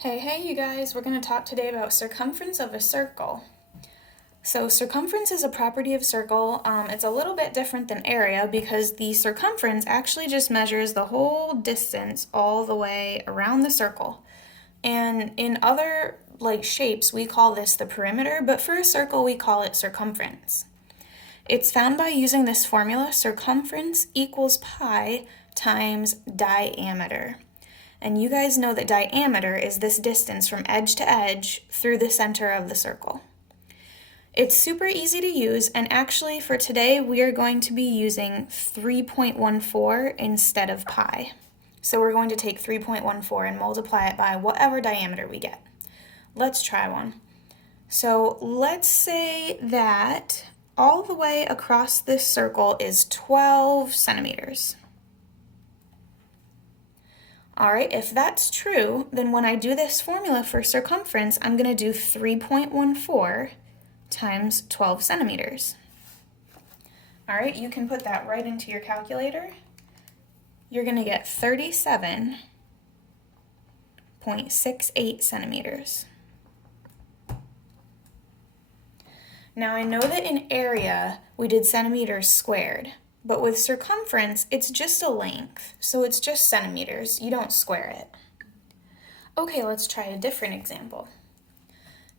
Hey, you guys, we're going to talk today about circumference of a circle. So circumference is a property of circle. It's a little bit different than area because the circumference actually just measures the whole distance all the way around the circle. And in other shapes, we call this the perimeter, but for a circle, we call it circumference. It's found by using this formula, circumference equals pi times diameter. And you guys know that diameter is this distance from edge to edge through the center of the circle. It's super easy to use, and actually for today we are going to be using 3.14 instead of pi. So we're going to take 3.14 and multiply it by whatever diameter we get. Let's try one. So let's say that all the way across this circle is 12 centimeters. All right, if that's true, then when I do this formula for circumference, I'm going to do 3.14 times 12 centimeters. All right, you can put that right into your calculator. You're going to get 37.68 centimeters. Now I know that in area we did centimeters squared, but with circumference it's just a length, so it's just centimeters. You don't square it. Okay, let's try a different example.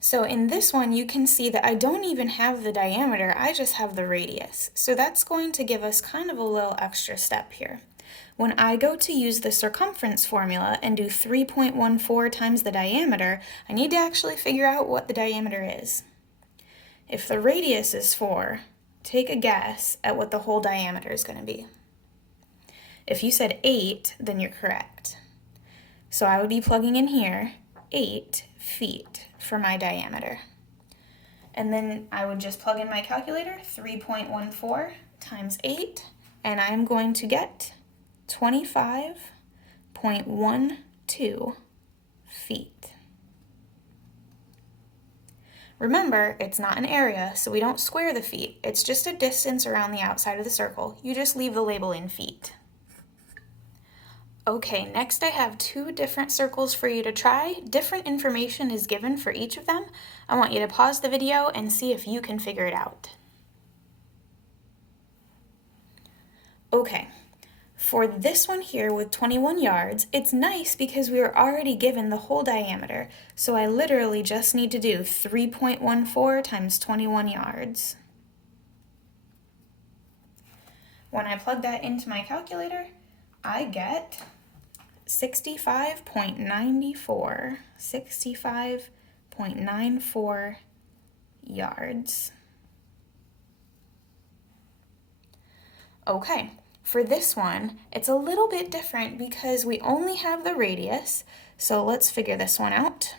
So in this one you can see that I don't even have the diameter, I just have the radius. So that's going to give us kind of a little extra step here. When I go to use the circumference formula and do 3.14 times the diameter, I need to actually figure out what the diameter is. If the radius is 4, take a guess at what the whole diameter is going to be. If you said 8, then you're correct. So I would be plugging in here 8 feet for my diameter. And then I would just plug in my calculator, 3.14 times 8, and I'm going to get 25.12 feet. Remember, it's not an area, so we don't square the feet. It's just a distance around the outside of the circle. You just leave the label in feet. Okay, next I have two different circles for you to try. Different information is given for each of them. I want you to pause the video and see if you can figure it out. Okay. For this one here with 21 yards, it's nice because we were already given the whole diameter, so I literally just need to do 3.14 times 21 yards. When I plug that into my calculator, I get 65.94 yards. Okay. For this one, it's a little bit different because we only have the radius, so let's figure this one out.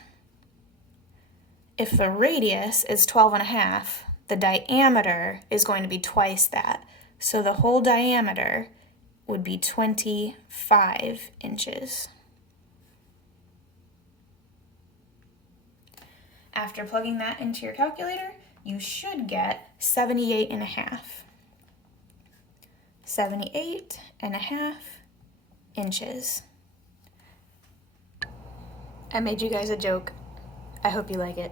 If the radius is 12.5, the diameter is going to be twice that, so the whole diameter would be 25 inches. After plugging that into your calculator, you should get 78.5. 78.5 inches. I made you guys a joke. I hope you like it.